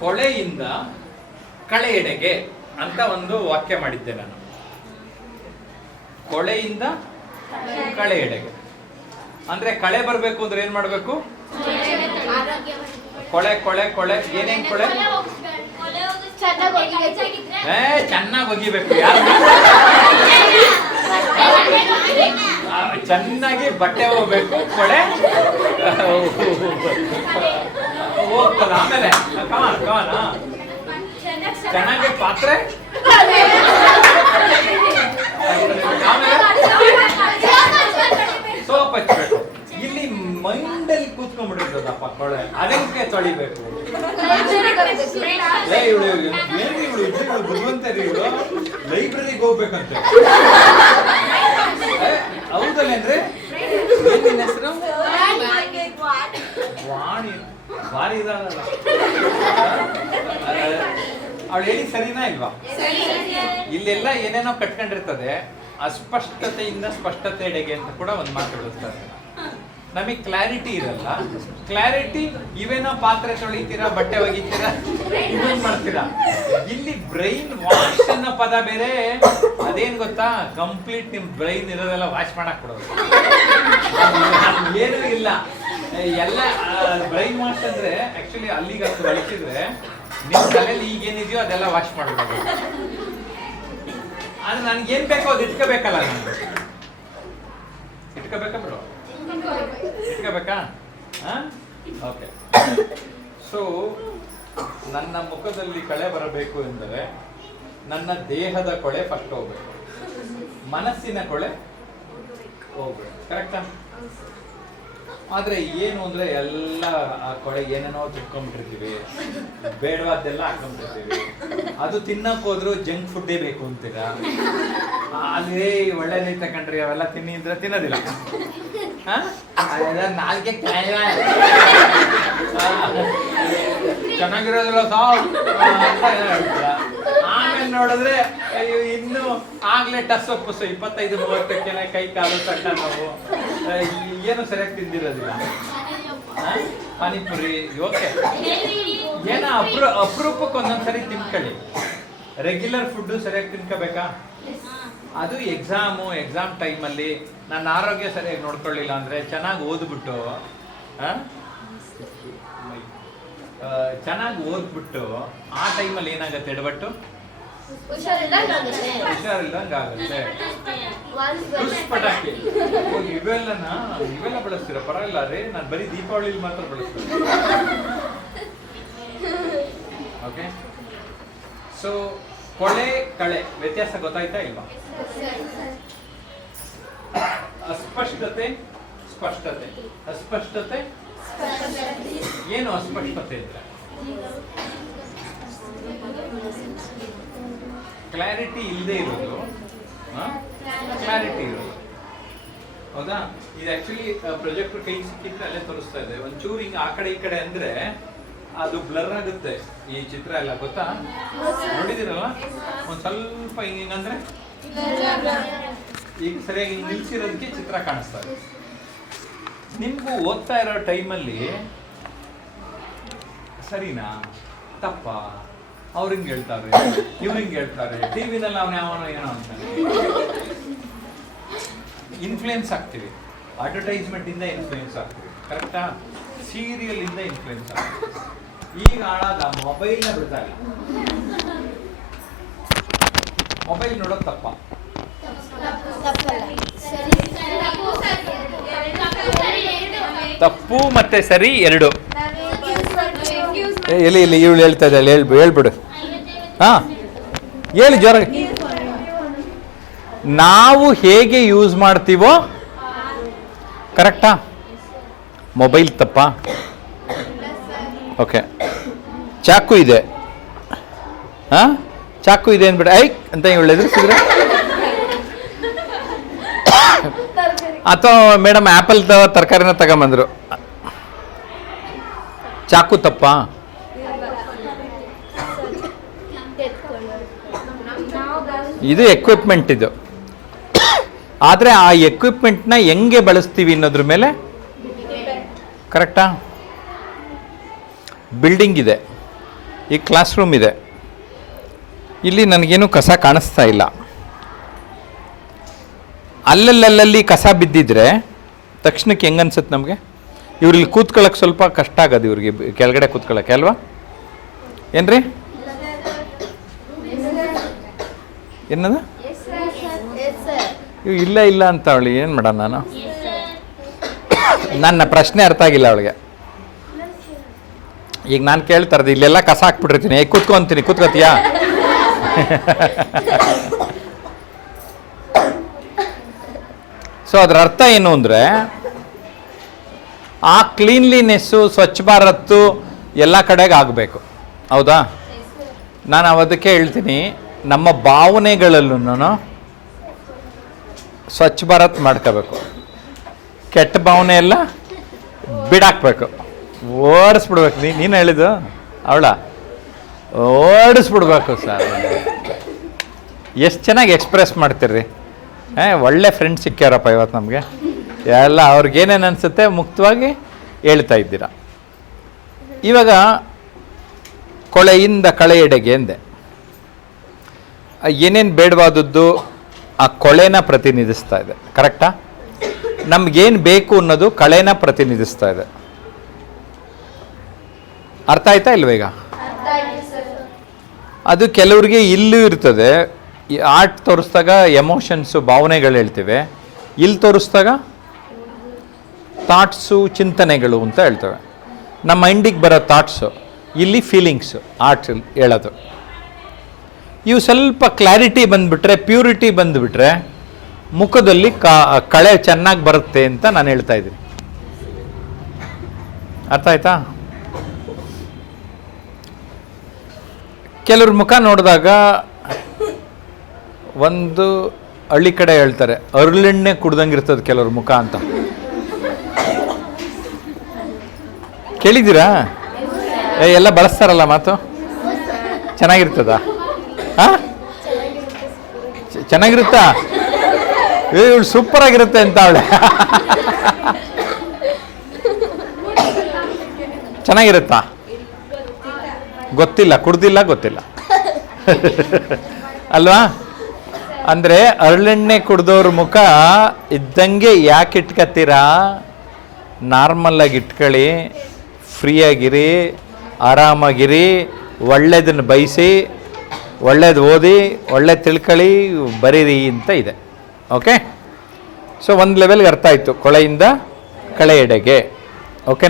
ಕೊಳೆಯಿಂದ ಕಳೆಯೆಡೆಗೆ ಅಂತ ಒಂದು ವಾಕ್ಯ ಮಾಡಿದ್ದೆ ನಾನು. ಕೊಳೆಯಿಂದ ಕಳೆಯೆಡೆಗೆ ಅಂದ್ರೆ ಕಳೆ ಬರಬೇಕು ಅಂದ್ರೆ ಏನ್ ಮಾಡ್ಬೇಕು? ಕೊಳೆ ಕೊಳೆ ಕೊಳೆ ಏನೇನ್ ಕೊಳೆ? ಚೆನ್ನಾಗಿ ಒಗಿಬೇಕು. ಯಾರು ಚೆನ್ನಾಗಿ ಬಟ್ಟೆ ಹೋಗ್ಬೇಕು, ಕೊಳೆ ಹೋಗ್ತದ. ಆಮೇಲೆ ಕಮಾನ್ ಕಮಾನ್ ಚೆನ್ನಾಗಿ ಪಾತ್ರೆ, ಆಮೇಲೆ ಸೋಪ್ ಹಚ್ಬೇಕು. ಇಲ್ಲಿ ಮೈಂಡಲ್ಲಿ ಕೂತ್ಕೊಂಡ್ಬಿಟ್ಟಿರ್ತದಪ್ಪ ಕೊಳೆ, ಅದಕ್ಕೆ ತೊಳಿಬೇಕು. ಲೈಬ್ರರಿಗೆ ಹೋಗ್ಬೇಕಂತೆ. ಹೌದಲ್ಲ ಅಂದ್ರೆ ಏನಿನ ಹೆಸರು? ವಾಣಿ ಭಾರಿ ಇದಾಗಲ್ಲ. ಅವಳು ಹೇಳಿ ಸರಿನಾ ಇಲ್ವಾ? ಇಲ್ಲೆಲ್ಲ ಏನೇನೋ ಕಟ್ಕೊಂಡಿರ್ತದೆ. ಅಸ್ಪಷ್ಟತೆಯಿಂದ ಸ್ಪಷ್ಟತೆಡೆಗೆ ಅಂತ ಕೂಡ ಒಂದು ಮಾತು ಬಿಡಿಸ್ತಾರೆ. ನಮಗೆ ಕ್ಲಾರಿಟಿ ಇರಲ್ಲ. ಕ್ಲಾರಿಟಿ ಇವೇನೋ ಪಾತ್ರೆ ತೊಳಿತೀರಾ, ಬಟ್ಟೆ ಒಗಿತೀರಾ, ಇದನ್ ಮಾಡ್ತೀರಾ. ಇಲ್ಲಿ ಬ್ರೈನ್ ವಾಶ್ ಅನ್ನೋ ಪದ ಬೇರೆ. ಅದೇನ್ ಗೊತ್ತಾ? ಕಂಪ್ಲೀಟ್ ನಿಮ್ ಬ್ರೈನ್ ಇರೋದೆಲ್ಲ ವಾಶ್ ಮಾಡಕ್ ಕೊಡೋದು ಏನೂ ಇಲ್ಲ. ಎಲ್ಲ ಬ್ರೈನ್ ವಾಶ್ ಅಂದ್ರೆ ಆಕ್ಚುಲಿ ಅಲ್ಲಿಗೆ ಅದು ಬಳಸಿದ್ರೆ ನಿಮ್ ತಲೆಯಲ್ಲಿ ಈಗೇನಿದೆಯೋ ಅದೆಲ್ಲ ವಾಶ್ ಮಾಡ್ಬೋದು. ಆದ್ರೆ ನನ್ಗೆ ಏನ್ ಬೇಕೋ ಅದು ಇಟ್ಕೋಬೇಕಲ್ಲ. ನಾನು ಇಟ್ಕೋಬೇಕಾ ಬ್ರೋ? ಇಟ್ಕೋಬೇಕಾ? ಓಕೆ. ಸೊ ನನ್ನ ಮುಖದಲ್ಲಿ ಕಳೆ ಬರಬೇಕು ಎಂದರೆ ನನ್ನ ದೇಹದ ಕೊಳೆ ಫಸ್ಟ್ ಹೋಗ್ಬೇಕು, ಮನಸ್ಸಿನ ಕೊಳೆ ಹೋಗ್ಬೇಕು. ಕರೆಕ್ಟಾ? ಆದ್ರೆ ಏನು ಅಂದ್ರೆ ಎಲ್ಲ ಆ ಕೊಳೆ ಏನೇನೋ ತಿಳ್ಕೊಂಡ್ಬಿಟ್ಟಿರ್ತೀವಿ, ಬೇಡವಾದ್ದೆಲ್ಲ ಹಾಕೊಂಡ್ಬಿಟ್ಟಿರ್ತೀವಿ. ಅದು ತಿನ್ನಕ್ ಹೋದ್ರು ಜಂಕ್ ಫುಡ್ಡೇ ಬೇಕು ಅಂತೀರಾ. ಅಲ್ಲಿ ಒಳ್ಳೆದೇ ತಕೊಂಡ್ರಿ ಅವೆಲ್ಲ ತಿನ್ನಿ ಅಂದ್ರೆ ತಿನ್ನೋದಿಲ್ಲ. ನಾಲ್ಗೆ ಚೆನ್ನಾಗಿರೋದಿಲ್ಲ ಆಮೇಲೆ ನೋಡಿದ್ರೆ ಇನ್ನು ಆಗ್ಲೇ ಟಸ್ ಒಪ್ಪಸು 25-30 ಕೈ ಕಾಲು ಸಣ್ಣ ನಾವು ಏನು ಸರಿಯಾಗಿ ತಿಂದಿರೋದಿಲ್ಲ. ಪಾನಿಪುರಿ ಓಕೆ, ಏನ ಅಪರೂಪಕ್ಕೆ ಒಂದೊಂದ್ಸರಿ ತಿನ್ಕೊಳ್ಳಿ. ರೆಗ್ಯುಲರ್ ಫುಡ್ ಸರಿಯಾಗಿ ತಿನ್ಕೋಬೇಕಾ? ಅದು ಎಕ್ಸಾಮ್ ಟೈಮಲ್ಲಿ ನನ್ನ ಆರೋಗ್ಯ ಸರಿಯಾಗಿ ನೋಡ್ಕೊಳ್ಳಿಲ್ಲ ಅಂದ್ರೆ, ಚೆನ್ನಾಗಿ ಓದ್ಬಿಟ್ಟು ಆ ಟೈಮಲ್ಲಿ ಏನಾಗುತ್ತೆ? ಎಡವಟ್ಟು ಹುಷಾರಿಲ್ದಂಗೆ ಆಗುತ್ತೆ. ಪಟಾಕಿ ಇವೆಲ್ಲ ಬಳಸ್ತೀರ? ಪರವಾಗಿಲ್ಲ ರೀ, ನಾನು ಬರೀ ದೀಪಾವಳಿಲಿ ಮಾತ್ರ ಬಳಸ್ತೀನಿ. ಓಕೆ. ಸೊ ಕೊಳೆ ಕಳೆ ವ್ಯತ್ಯಾಸ ಗೊತ್ತಾಯ್ತಾ ಇಲ್ವಾ? ಅಸ್ಪಷ್ಟತೆ ಸ್ಪಷ್ಟತೆ. ಅಸ್ಪಷ್ಟತೆ ಏನು? ಅಸ್ಪಷ್ಟತೆ ಅಂದ್ರೆ ಕ್ಲಾರಿಟಿ ಇಲ್ಲದೆ ಇರೋದು. ಕ್ಲಾರಿಟಿ ಇರೋದು, ಹೌದಾ? ಇದು ಆಕ್ಚುಲಿ ಪ್ರೊಜೆಕ್ಟರ್ ಕೈ ಸಿಕ್ಕಿದ್ರೆ ಅಲ್ಲೇ ತೋರಿಸ್ತಾ ಇದೆ. ಒಂಚೂರು ಹಿಂಗ ಆ ಕಡೆ ಈ ಕಡೆ ಅಂದ್ರೆ ಅದು ಬ್ಲರ್ ಆಗುತ್ತೆ ಈ ಚಿತ್ರ ಎಲ್ಲ. ಗೊತ್ತಾ? ನೋಡಿದಿರಲ್ಲ? ಒಂದ್ ಸ್ವಲ್ಪ ಹಿಂಗಂದ್ರೆ ಈಗ ಸರಿಯಾಗಿ ನಿಲ್ಸಿರೋದಕ್ಕೆ ಚಿತ್ರ ಕಾಣಿಸ್ತಾ ಇದೆ. ನಿಮ್ಗೂ ಓದ್ತಾ ಇರೋ ಟೈಮಲ್ಲಿ ಸರಿನಾ ತಪ್ಪ, ಅವ್ರು ಹಿಂಗೆ ಹೇಳ್ತಾರೆ, ಇವ್ರು ಹಿಂಗೆ ಹೇಳ್ತಾರೆ, ಟಿವಿನಲ್ಲಿ ಅವನ ಯಾವನೋ ಏನೋ ಅಂತಾನೆ ಇನ್ಫ್ಲೂಯೆನ್ಸ್ ಆಗ್ತೀವಿ. ಅಡ್ವರ್ಟೈಸ್ಮೆಂಟ್ ಇಂದ ಇನ್ಫ್ಲೂಯೆನ್ಸ್ ಆಗ್ತೀವಿ. ಕರೆಕ್ಟಾ? ಸೀರಿಯಲ್ ಇಂದ ಇನ್ಫ್ಲೂಯೆನ್ಸ್ ಆಗ್ತೀವಿ. ಈಗ ಆಳಾದ ಮೊಬೈಲ್ನ ಬಿಡ್ತಾರೆ. ಮೊಬೈಲ್ ನೋಡೋದು ತಪ್ಪ? ತಪ್ಪು ಮತ್ತೆ ಸರಿ ಎರಡು. ಎಲ್ಲಿ ಇವಳು ಹೇಳ್ತಾ ಇದ್ದಾಳೆ, ಹೇಳ್ಬಿಡು. ಹೇಳಿ ಜ್ವರ. ನಾವು ಹೇಗೆ ಯೂಸ್ ಮಾಡ್ತೀವೋ ಕರೆಕ್ಟಾ? ಮೊಬೈಲ್ ತಪ್ಪಾ? ಓಕೆ. ಚಾಕು ಇದೆ, ಚಾಕು ಇದೆ ಅಂದ್ಬಿಟ್ಟು ಅಂತ ಇವಳು ಎದುರಿಸಿದ್ರೆ, ಅಥವಾ ಮೇಡಮ್ ಆ್ಯಪಲ್ ತರಕಾರಿನ ತಗೊಂಬಂದ್ರು, ಚಾಕು ತಪ್ಪಾ? ಇದು ಎಕ್ವಿಪ್ಮೆಂಟ್ ಇದು. ಆದರೆ ಆ ಎಕ್ವಿಪ್ಮೆಂಟ್ನ ಹೆಂಗೆ ಬಳಸ್ತೀವಿ ಅನ್ನೋದ್ರ ಮೇಲೆ ಕರೆಕ್ಟಾ? ಬಿಲ್ಡಿಂಗ್ ಇದೆ, ಈ ಕ್ಲಾಸ್ ರೂಮ್ ಇದೆ, ಇಲ್ಲಿ ನನಗೇನು ಕಸ ಕಾಣಿಸ್ತಾ ಇಲ್ಲ. ಅಲ್ಲಲ್ಲಿ ಕಸ ಬಿದ್ದಿದ್ರೆ ತಕ್ಷಣಕ್ಕೆ ಹೆಂಗನ್ಸುತ್ತೆ ನಮಗೆ? ಇವ್ರಲ್ಲಿ ಕೂತ್ಕೊಳ್ಳೋಕೆ ಸ್ವಲ್ಪ ಕಷ್ಟ ಆಗೋದು, ಇವ್ರಿಗೆ ಕೆಳಗಡೆ ಕೂತ್ಕೊಳ್ಳೋಕೆ ಅಲ್ವಾ? ಏನ್ರಿ ಏನದು? ಇವು ಇಲ್ಲ ಅಂತ ಅವಳು ಏನು ಮಾಡೋಣ ನಾನು? ನನ್ನ ಪ್ರಶ್ನೆ ಅರ್ಥ ಆಗಿಲ್ಲ ಅವಳಿಗೆ. ಈಗ ನಾನು ಕೇಳ್ತಾ ಇರೋದು, ಇಲ್ಲೆಲ್ಲ ಕಸ ಹಾಕ್ಬಿಟ್ಟಿರ್ತೀನಿ, ಕೂತ್ಕೊಂತೀನಿ, ಕೂತ್ಕೋತೀಯಾ? ಸೊ ಅದರ ಅರ್ಥ ಏನು ಅಂದರೆ, ಆ ಕ್ಲೀನ್ಲಿನೆಸ್ಸು, ಸ್ವಚ್ಛ ಭಾರತ್ತು ಎಲ್ಲ ಕಡೆಗೆ ಆಗಬೇಕು. ಹೌದಾ? ನಾನು ಅವದಕ್ಕೆ ಹೇಳ್ತೀನಿ, ನಮ್ಮ ಭಾವನೆಗಳಲ್ಲೂ ಸ್ವಚ್ಛ ಭಾರತ್ ಮಾಡ್ಕೋಬೇಕು. ಕೆಟ್ಟ ಭಾವನೆ ಎಲ್ಲ ಬಿಡಾಕ್ಬೇಕು, ಓಡಿಸ್ಬಿಡ್ಬೇಕು. ನೀನು ಹೇಳಿದ್ದು ಅವಳ ಓಡಿಸ್ಬಿಡ್ಬೇಕು ಸರ್. ಎಷ್ಟು ಚೆನ್ನಾಗಿ ಎಕ್ಸ್ಪ್ರೆಸ್ ಮಾಡ್ತೀರ್ರಿ. ಒಳ್ಳೆ ಫ್ರೆಂಡ್ ಸಿಕ್ಕ್ಯಾರಪ್ಪ ಇವತ್ತು ನಮಗೆ. ಎಲ್ಲ ಅವ್ರಿಗೇನೇನು ಅನಿಸುತ್ತೆ ಮುಕ್ತವಾಗಿ ಹೇಳ್ತಾ ಇದ್ದೀರಾ. ಇವಾಗ ಕೊಳೆಯಿಂದ ಕಳೆಯೆಡೆಗೆ ಎಂದೆ, ಏನೇನು ಬೇಡವಾದದ್ದು ಆ ಕೊಳೆನ ಪ್ರತಿನಿಧಿಸ್ತಾ ಇದೆ. ಕರೆಕ್ಟಾ? ನಮಗೇನು ಬೇಕು ಅನ್ನೋದು ಕಳೆನ ಪ್ರತಿನಿಧಿಸ್ತಾ ಇದೆ. ಅರ್ಥ ಆಯ್ತಾ ಇಲ್ವ? ಈಗ ಅದು ಕೆಲವ್ರಿಗೆ ಇಲ್ಲೂ ಇರ್ತದೆ. ಈ ಆರ್ಟ್ ತೋರಿಸ್ದಾಗ ಎಮೋಷನ್ಸು, ಭಾವನೆಗಳು ಹೇಳ್ತೇವೆ. ಇಲ್ಲಿ ತೋರಿಸ್ದಾಗ ಥಾಟ್ಸು, ಚಿಂತನೆಗಳು ಅಂತ ಹೇಳ್ತೇವೆ. ನಮ್ಮ ಮೈಂಡಿಗೆ ಬರೋ ಥಾಟ್ಸು, ಇಲ್ಲಿ ಫೀಲಿಂಗ್ಸು ಆರ್ಟ್ ಹೇಳೋದು. ಇವು ಸ್ವಲ್ಪ ಕ್ಲಾರಿಟಿ ಬಂದುಬಿಟ್ರೆ, ಪ್ಯೂರಿಟಿ ಬಂದುಬಿಟ್ರೆ ಮುಖದಲ್ಲಿ ಕಳೆ ಚೆನ್ನಾಗಿ ಬರುತ್ತೆ ಅಂತ ನಾನು ಹೇಳ್ತಾ ಇದ್ದೀನಿ. ಅರ್ಥ ಆಯ್ತಾ? ಕೆಲವ್ರ ಮುಖ ನೋಡಿದಾಗ ಒಂದು ಹಳ್ಳಿ ಕಡೆ ಹೇಳ್ತಾರೆ, ಅರಳೆಣ್ಣೆ ಕುಡ್ದಂಗಿರ್ತದೆ ಕೆಲವ್ರ ಮುಖ ಅಂತ. ಕೇಳಿದ್ದೀರಾ? ಎಲ್ಲ ಬಳಸ್ತಾರಲ್ಲ ಮಾತು. ಚೆನ್ನಾಗಿರ್ತದ? ಹಾಂ, ಚೆನ್ನಾಗಿರುತ್ತಾ? ಇವಳು ಸೂಪರ್ ಆಗಿರುತ್ತೆ ಅಂತ ಅವಳೆ. ಚೆನ್ನಾಗಿರುತ್ತಾ? ಗೊತ್ತಿಲ್ಲ, ಕುಡ್ದಿಲ್ಲ, ಗೊತ್ತಿಲ್ಲ ಅಲ್ವಾ? ಅಂದರೆ ಅರಳೆಣ್ಣೆ ಕುಡ್ದವ್ರ ಮುಖ ಇದ್ದಂಗೆ ಯಾಕೆ ಇಟ್ಕೊತೀರಾ? ನಾರ್ಮಲ್ಲಾಗಿ ಇಟ್ಕೊಳ್ಳಿ, ಫ್ರೀಯಾಗಿರಿ, ಆರಾಮಾಗಿರಿ, ಒಳ್ಳೇದನ್ನು ಬಯಸಿ, ಒಳ್ಳೇದು ಓದಿ, ಒಳ್ಳೇದು ತಿಳ್ಕೊಳ್ಳಿ, ಬರೀರಿ ಅಂತ ಇದೆ. ಓಕೆ? ಸೊ ಒಂದು ಲೆವೆಲ್ಗೆ ಅರ್ಥ ಆಯಿತು, ಕೊಳೆಯಿಂದ ಕಳೆಯೆಡೆಗೆ. ಓಕೆ?